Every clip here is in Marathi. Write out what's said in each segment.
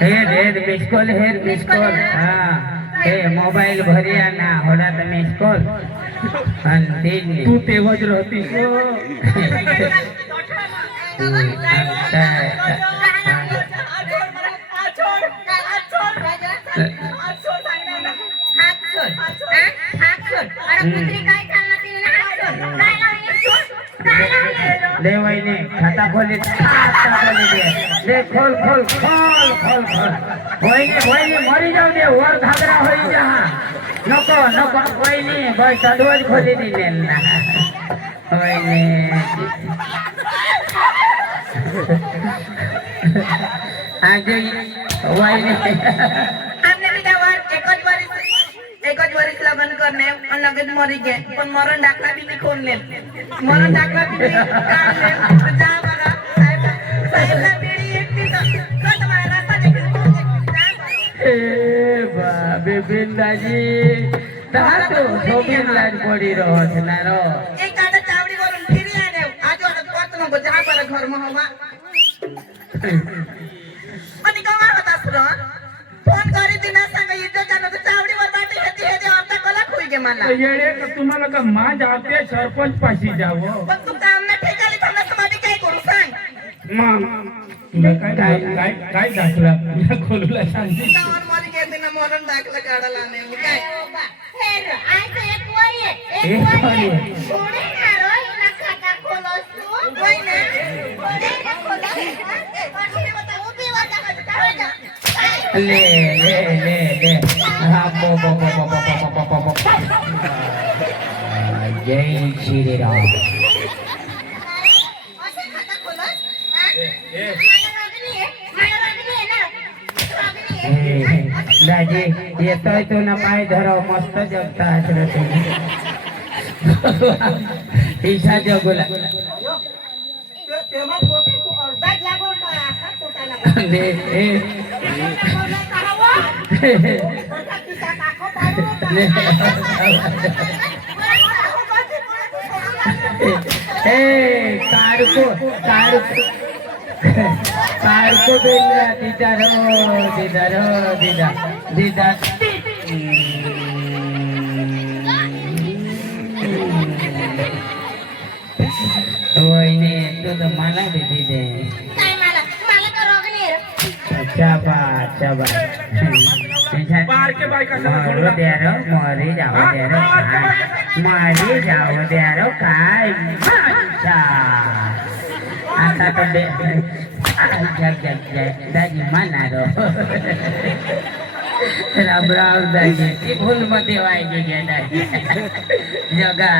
हेर मिस कॉल हाँ हे मोबाईल भरी ना होडा तर मिस कॉल आणि तू तेव्हाच राहती ले वहिनी खाता खोली ले खोल खोल खोल खोल खोल वहिनी मरी जाऊ दे वर घागरा होई जा नको नको वहिनी बस चढवच खोली दिले ना वहिनी आज वहिनी एकच वर्ष लग्न करणे आणि लगेच मरी गे पण मरण दाखला बी कोण लेल मरण दाखला बी जा बघा साहेबला बेडी एकटी कत मला रस्ता देखील ए बाबे बिंदाजी तातो सोबिंदाज पडी रहत ना रो एक काटा चावडी वरून फिरी आले आज वाटत पोत नको जा बरं घर महवा आणि कवा होता सर फोन करी दिना सांगा इथं जाणं तर चावडीवर बाटे घेते हे जे आता कला खोई गे मला येडे का तुम्हाला का मा जाते सरपंच पाशी जावं पण तू काम ना ठेकाली थांबला समाधी काय करू सांग मग तुला काय दाखला खोलूला सांगते गावात मध्ये गेले ना मरण दाखला काढायला नाही मी काय हेर आयचं एक वर ये एक वर ये. थोडे नारो हिला खाता खोलोस तू होय ना थोडे ना खोलोस पाठीने बता उभी वाटा का ले हा बो जय श्री राम असे खाता खोलोस मला रागणी आहे ना दाजी येतोय तो ना पाय धराव मस्त जगता आश्र तुम्ही ईशा जगुला तेव्हा पोटी तू अर्धाच लागून आखा तोटाला कारको बेला दीदा वहिनी तू तर मला बी दिले काय मला का रागणी आहे शाबाश बार के बायका मरू द्या रो मरी जाऊ द्या रो मरी जाऊ द्या रो काय माणसा आता तो जग दाजी म्हणा रो राम राम दाजी ती भूल मध्ये वाहिली गे दाजी जगा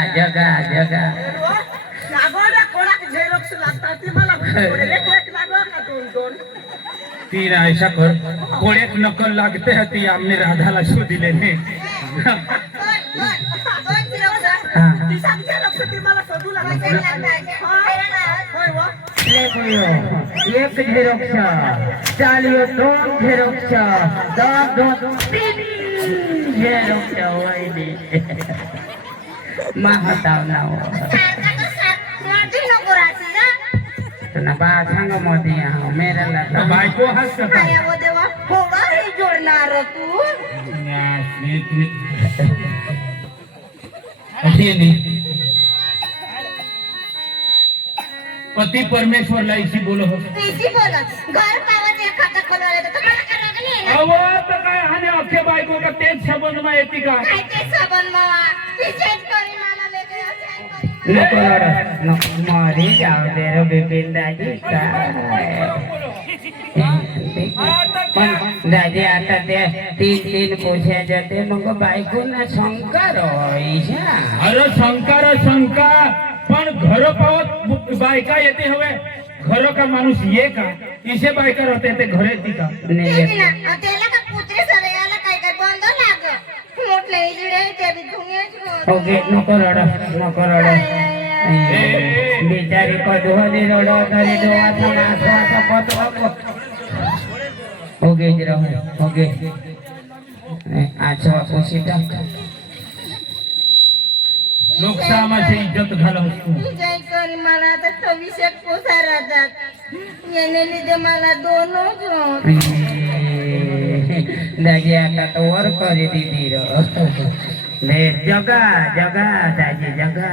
लागोड्या कोणाक झेरॉक्स लागतात ती मला एक लागो का दोन ती ऐसा कर कोडेक नकल लागते ती आमने राधाला शोधिले ने ती सांगते लक्ष ती मला शोधू लागते होय वा एक झेरॉक्स चालियो दोन झेरॉक्स दोन तीन झेरॉक्स वहिनी महाताव नाव मोठी नको राहते ना तुला बा सांग मोदी मेरा लता बायको हास का काय वो देवा होगा हे जोडणार तू पति परमेश्वरला इशी बोलो हो इसी बोला घर पावत एक खाता खोलवायला तर मला का रागणी आहे ना अव तर काय हाने अख्खे बायको का तेच संबंध मा येती का काय ते सबन मावा तिचेच करी मला लेकरे असेल नको लढ नको मरी जाऊ दे रे बिपिन दाजी पण दाजी आता ते तीन पोछ्या जाते मग बायको ना शंकर होईशा अरे शंका पण घर पावत बायका येते हवे घर का माणूस ये का इसे बायका राहते ते घर येते का त्याला का पुत्रे सगळ्याला काय काय बंद लाग मोठले इजडे ते बी दुनियाच ओके नको रड बिचारी कधोली रड तरी दोवाचा नासवाचा पत्र ओके ओके अच्छा उशिटा लोकसामाची इज्जत घालवस तू जय कर मला तर 26 पोसा राहतात याने लिदे मला दोनच दाजी आता तो वर करी दीदी ले जगा जगा दाजी जगा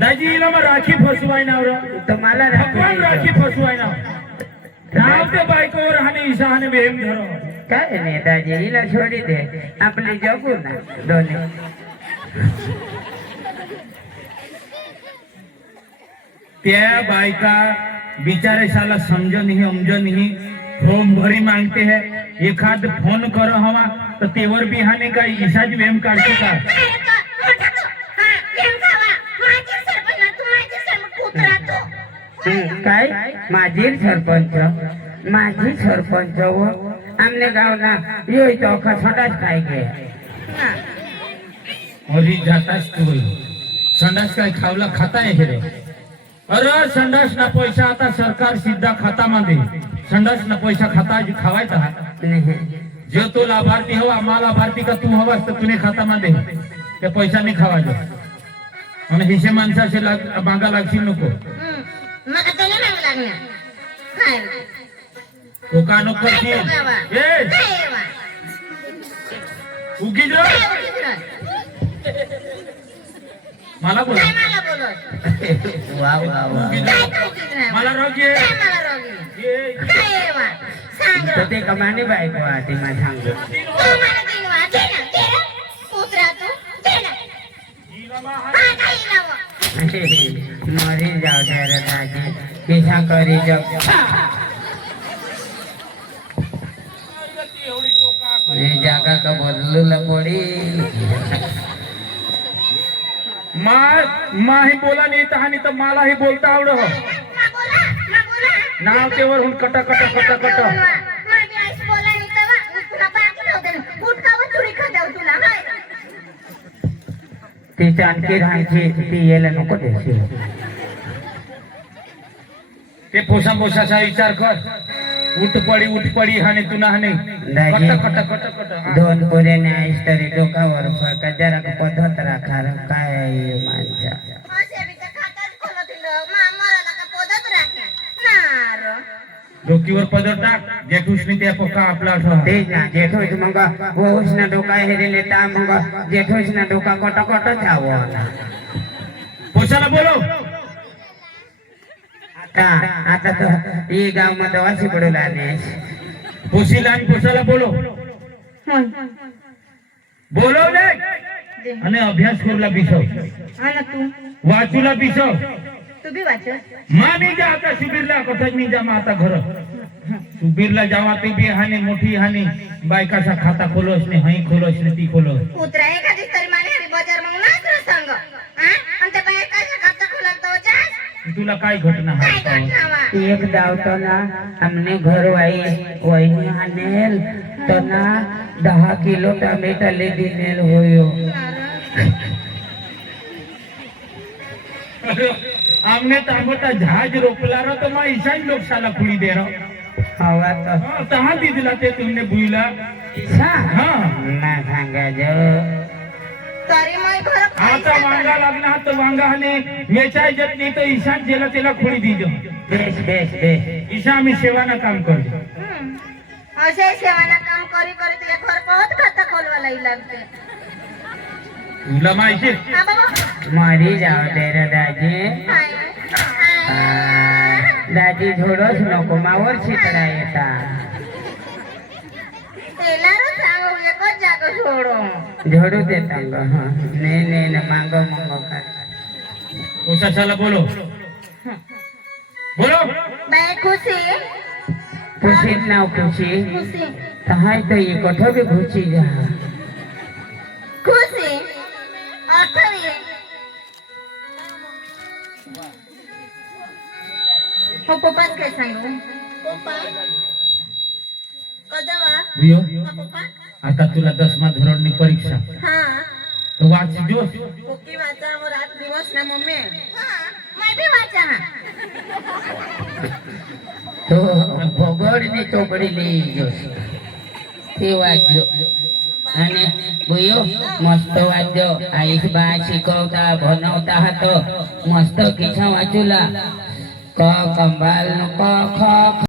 दाजी हिला मग राखी फसवाय नाव र तुम्हाला भगवान राखी फसवाय नाव नाव ते बायकोवर हाने ईशाने बेम धरो काय नाही दाजी हिला सोडी दे आपली जगू ना दोन्ही त्या बायका बिचारे साला समझो नहीं समझो नहीं फॉर्म भरी मांगते हैं एखाद फोन करो हवा तो तेवर भी हाने का ईशाज वेम काढतो का काय माझी सरपंच व आमने गाव ना यो तो अखा छोटाच काय गे और ही जातास तू संडास काय खावला खाता है रे अरे संडास ना पैसा आता सरकार सीधा खाता मध्ये संडास ना पैसा खाता खावायचा हा जो तो लाभार्थी हवा मा लाभार्थी का तू हवास तर तुने खाता मध्ये ते पैसा नाही खावायचा आणि हिशे माणसाचे मागा लागशील नको तो का नको उगीच मला बोल वा वा वा मला रोग ये ते कमाने बायको आधी मा सांगतो मरी जाऊ दे रे दाजी पिछा करी जग जागा का बदलूला पडी मा ही बोला नाही तर आणि तर मलाही बोलता आवड हो नाव तेवर हुन कट कट कट कट ती आणखी राहायची ती यायला नको द्यायची ते पोसा पोसाचा विचार कर उठ पडी हाने तुना हाने दाजी कट कट कट कट दोन पोऱ्याने आईस तरी डोकावर फळका जरा पद्धत राखा रे काय माणसा डोकीवर पदर टाक जेठूसनी त्या पक्का आपला आठवण तेच ना जेठोच मग होऊस ना डोका हेरेले ता मग जेठोच ना डोका कट कट जावो पोसाला बोलो आता आता तो ही गाव मध्ये वासी पडू लागले पोशीला आणि पोसाला बोलो बोलवले आणि अभ्यास करूला बिसव वाचूला बिसव मानी जा आता शिबिरला कथच नाही जा आता घर शिबिरला जावा ते बी हाने मोठी हाने बायकाचा खाता खोलोस ने हई खोलोस ने ती खोलो कुत्रा एखादी तरी माने हरी बाजार मग नाच संग आणि त्या बायकाचा खाता खोलल तो जा तुला काय घटना ती एक दावतो ना हमने घर वही हानेल तो ना 10 किलो टमेटा ले दिनेल होयो आमने तांबटा जहाज रोकला रो तो मा ईशान लोक साला खुली दे रहो हवा तो तहा दिला ते तुमने बुईला हां ना सांगा जो तरी मग घर आता वांगा लागना तो वांगा हने वेचाय जत नाही तो ईशान जेला तेला खुली दीजो बेस बेस बेस ईशा मी सेवाना काम करतो असे सेवाना काम करी करी तुझ्या घर बहुत खाता खोलवायला लागते तुला माहिती मारी जाओ दे रे दाजी दाजी झोडोच नको मावर चित्रा येता झोडू देता ने मांगो मांगो का उसा साला बोलो बोलो बाय खुशी खुशीत नाव खुशी खुशी तहाय तो ये कठो भी खुशी जा खुशी अर्थवी हो पप्पाच काय सांगू पप्पा कदवा बुयो पप्पा आता तुला 10मा धोरणनी परीक्षा हां तो वाची जोस ओके वाचा वो रात दिवस ना मम्मी हां मैं भी वाचा तो भोगोडनी चोपडी ली जो ते वाजो आणि बुयो मस्त वाजो आईस बा शिकवता बनवता हातो मस्त किछा वाचूला क कंबाल नको ख